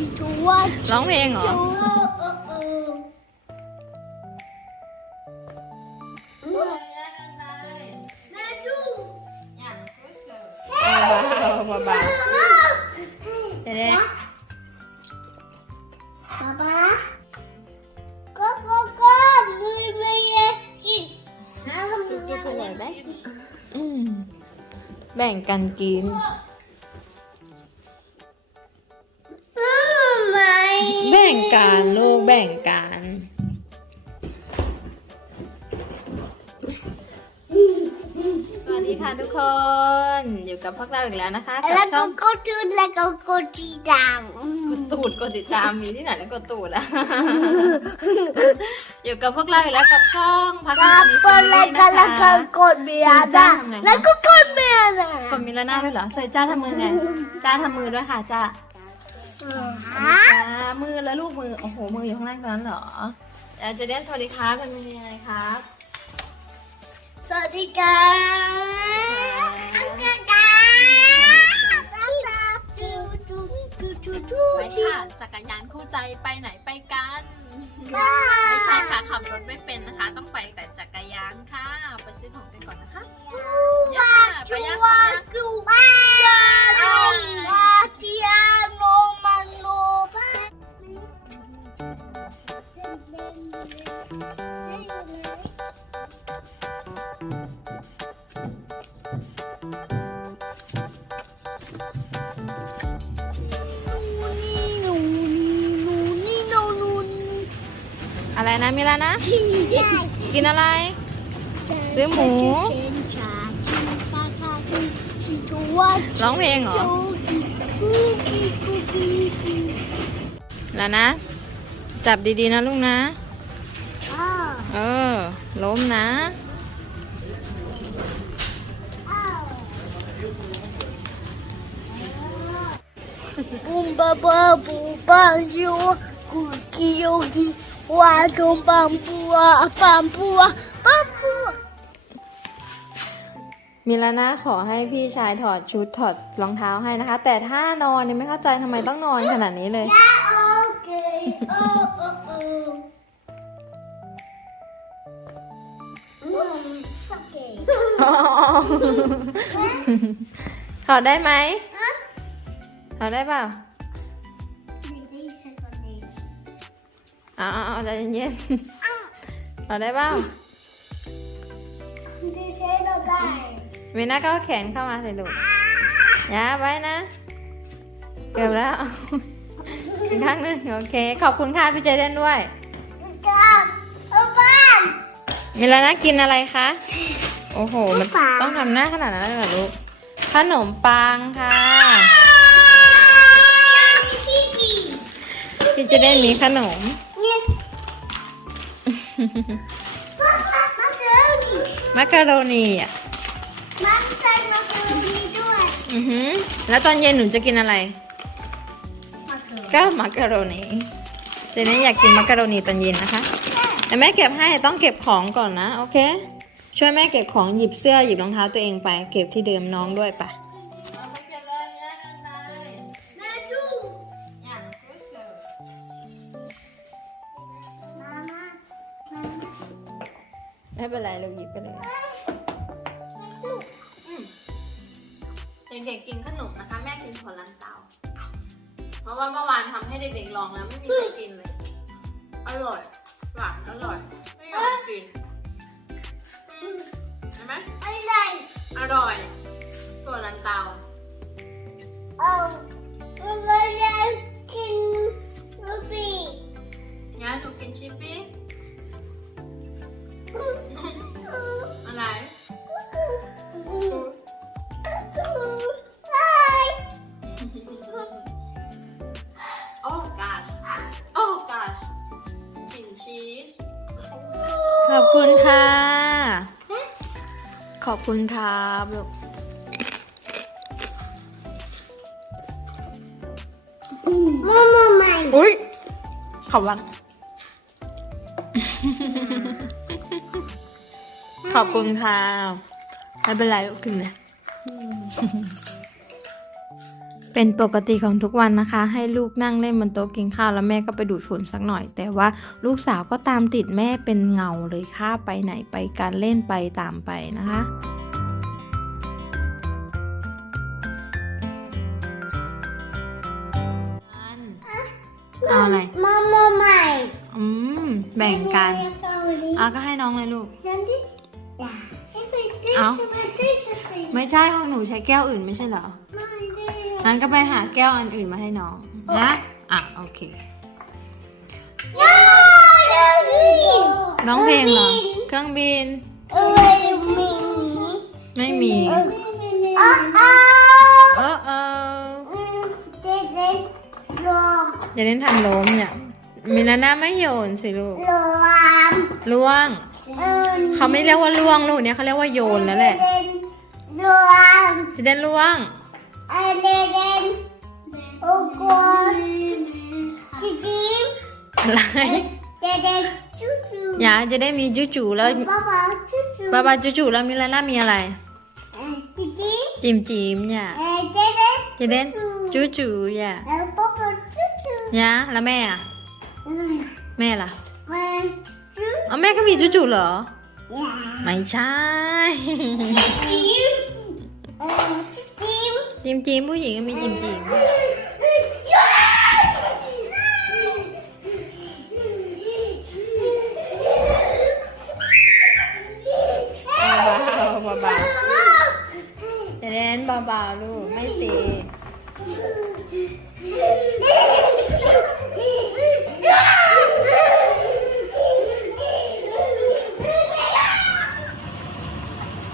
she to watch ร้องเพลงเหรอแม่ดูเบาๆเบาๆเด็กป๊ กับพวกเราอีกแล้วนะคะกับแล้วช่ก็องก็จุดแล้วก็ก็จีดังกดตูดกดติดตามมีที่ไหนแล้วกดตูดอะอยู่กับพวกเราอีกแล้วกับช่องพักก็ดีก็แล้วก็แล้วก็กดเบียร์ได้แล้วก็กดเบียร์ได้กดมีละหน้าด้วยเหรอใส่จ้าทำมือไงจ้าทำมือด้วยค่ะจ้าฮะจ้ามือแล้วลูกมือโอ้โหมืออยู่ข้างล่างตรงนั้นเหรอเดี๋ยวจะเรียกสวัสดีครับทำมือยังไงครับ สวัสดีครับอังกฤษครับดูดู ดูดูดูไปค่ะจักรยานคู่ใจไปไหนไปกันไม่ใช่ค่ะขับรถไม่เป็นนะคะ ต้องไปแต่จักรยานค่ะ ไปซื้อของกันก่อนนะคะย่ อะไรนะมิลานะ กินอะไร ซื้อหมู ร้องเพลงเหรอ แล้วนะ จับดีๆนะลูกนะ เออ ล้มนะ Boom ba ba boom ba yo, cookie yogi, wa dum bambua, bambua, bambua. มิลานะขอให้พี่ชายถอดชุดถอดรองเท้าให้นะคะ แต่ถ้านอนเนี่ยไม่เข้าใจทำไมต้องนอนขนาดนี้เลย Yeah, okay. Oh, oh, oh. Mm, okay. ถอดได้ไหมถอดได้เปล่า เอาเอาเอาใจเย็นๆถอดได้เปล่า This is the guy. มินาก็เอาแขนเข้ามาใส่ลูกอย่าไว้นะ เกือบแล้วอีกครั้งหนึ่งโอเค ขอบคุณค่ะพี่เจเดนด้วย Good job. Open. มิลานะกินอะไรคะ โอ้โห มันปังต้องทำหน้าขนาดนั้นเลยเหรอลูก ขนมปังค่ะ Chicky. พี่เจเดนมีขนม Yes. Papa, macaroni. มักกะโรนีอะ Mom said macaroni ด้วยอือหือแล้วตอนเย็นหนูจะกินอะไร macaroni ก็มักกะโรนีเจเดนอยากกินมักกะโรนีตอนเย็นนะคะแต่แม่เก็บให้ต้องเก็บของก่อนนะ โอเค ช่วยแม่เก็บของหยิบเสื้อหยิบรองเท้าตัวเองไป เก็บที่เดิมน้องด้วยไปแด็กๆกินขนมนะคะ แม่กินผลลันเตาเพราะว่าเมื่อวานทำให้เด็กๆลองแล้วไม่มีใครกินเลย อร่อยหวานอร่อยไม่ยอมกินอืมเห็นไหมอะไรอร่อยผลลันเตาเขอบคุณครับลูกมูมูใหม่อุ้ยขอบคุณขอบคุณค่ะไม่เป็นไรลูกกินเลย เป็นเป็นปกติของทุกวันนะคะ ให้ลูกนั่งเล่นบนโต๊ะกินข้าวแล้วแม่ก็ไปดูดฝุ่นสักหน่อย แต่ว่าลูกสาวก็ตามติดแม่เป็นเงาเลยค่ะ ไปไหนไปการเล่นไปตามไปนะคะเอาอะไรมามาใหม่ อืม แบ่งกันเกาหลีเอาก็ให้น้องเลยลูกนั่นดิอย่าให้ไปได้เอ้าสบายได้สบายไม่ใช่ของหนูใช้แก้วอื่นไม่ใช่เหรอไม่ได้ งั้นก็ไปหาแก้วอันอื่นมาให้น้องนะอะโอเค น้องเรื่องนี้ร้องเพลงเหรอเครื่องบินเอ้ยมีไม่มีเอ้ยอ้าวอ้าวเออเอออืมเจ๊เจ๊ลมอย่าเล่นทำล้มเนี่ยมิลาน่าไม่โยนสิลูกลมล่วงเออเขาไม่เรียกว่าล่วงลูกเนี่ยเขาเรียกว่าโยนแล้วแหละลมจะเด่นล่วง เอเลเดนโอ้โหจิ๊จิ๊มอะไรเดเดนจูจูอย่าจะได้มีจูจูแล้วป๊าป๊าจูจูบาบาจูจูแล้วมิลาน่ามีอะไรเอ่อจิ๊จิ๊มจิมจิมอย่าเออเดเดนจะเด่นจูจูอย่าเออป๊าป๊าจูจูอย่าแล้วแม่อะอืมแม่ล่ะมาจูอ๋อแม่ก็มีจูจูเหรออย่าไม่ใช่จิ๊มเออ จิ๊มจิมจิมผู้หญิงก็มีจิมจิมเบาๆเบาๆจะเล่นเบาๆลูกไม่ตี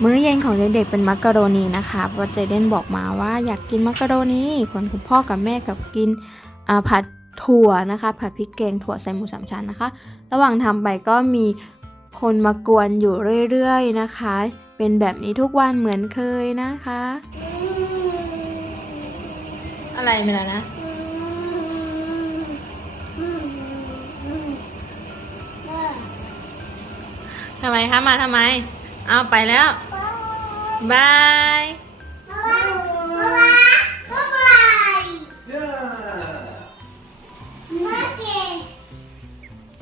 มื้อเย็นของเด็กๆเป็นมักกะโรนีนะคะเพราะเจเดนบอกมาว่าอยากกินมักกะโรนีคนคุณพ่อกับแม่กับกินผัดถั่วนะคะ ผัดพริกแกงถั่วใส่หมูสามชั้นนะคะ ระหว่างทำไปก็มีคนมากวนอยู่เรื่อยๆนะคะ เป็นแบบนี้ทุกวันเหมือนเคยนะคะ อะไรไม่ละนะทำไมคะมาทำไม เอาไปแล้ว บาย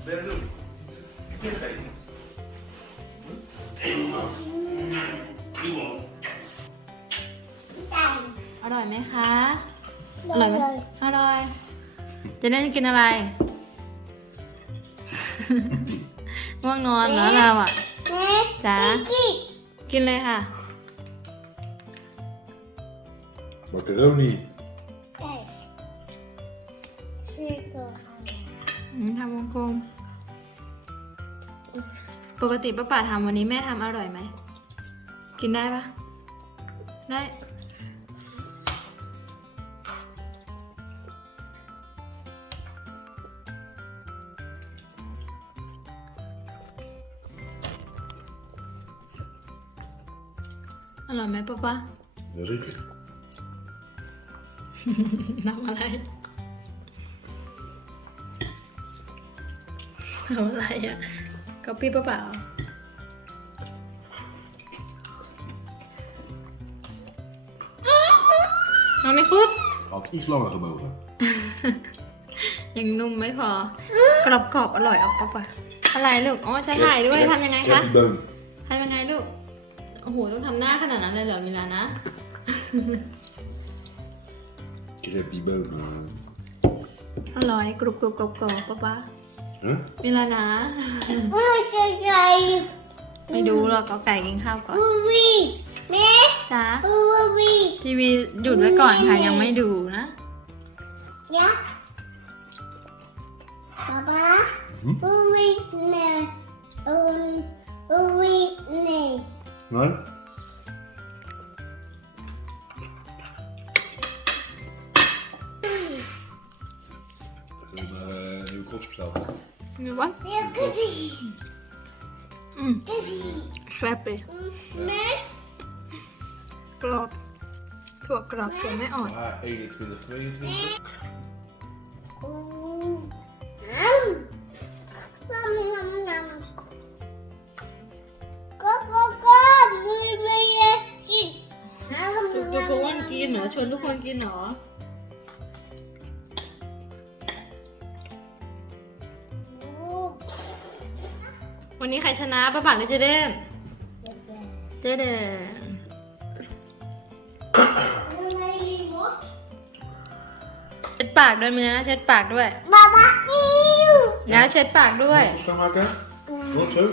Very good. Okay. You won't. อร่อยไหมคะ อร่อยไหมอร่อย จะได้กินอะไร ง่วงนอนเหรอเราอะจ๋ากินเลยค่ะ Macaroni. อืมทำวงกลม ปกติป้าป่าทำวันนี้แม่ทำอร่อยไหม กินได้ปะได้ อร่อยไหมป้าป้า Jazeker. ทำอะไรทำอะไรอะก๊อปปี้เปล่าน้องนิคุส Had iets langer gemogen. ยังนุ่มไม่พอ กรอบกรอบๆอร่อยออกปะปะอะไรลูก อ๋อ จะถ่ายด้วย ทำยังไงคะ Cappy boom. ทำยังไงลูก โอ้โห ต้องทำหน้าขนาดนั้นเลยเหรอมิลานะ Cappy boom. อร่อยกรุบกรุบกรอบกรอบปะปะ Huh? มิลานะไม่ดูหรอกก็ไก่กินข้าวก่อนจ้าทีวีหยุดไว้ก่อนค่ะยังไม่ดูนะ Nee? Even มีวะอืมแซ่บเลยกรอบ ถั่วกรอบยังไม่อ่อน Ah, 21, 22. Go go go มือมือกินทุกคนกินเหรอชวนทุกคนกินเหรอ วันนี้ใครชนะป้าป่านหรือเจเดนเจเดน Nu är det bort. เช็ดปากด้วยมีนะเช็ดปากด้วย Mamma, ew! นะเช็ดปากด้วย Schoonmaken? Goed zo.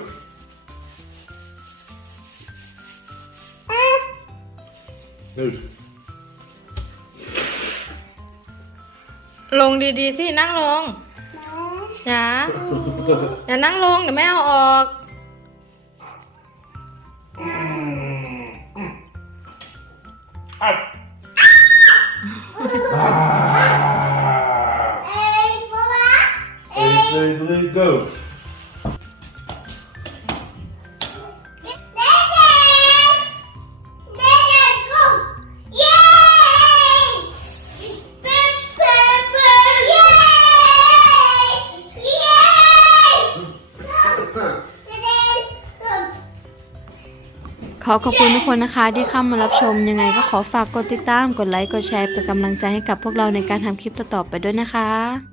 Neus. ลงดีๆสินั่งลงอย่า อย่านั่งลงเดี๋ยวแม่เอาออก Hey, mamma! 1, 2, 3, go. อขอบคุณทุกคนนะคะที่เข้ามารับชมยังไงก็ขอฝากกดติดตาม กดไลค์ กดแชร์เป็นกำลังใจให้กับพวกเราในการทำคลิปต่อๆไปด้วยนะคะ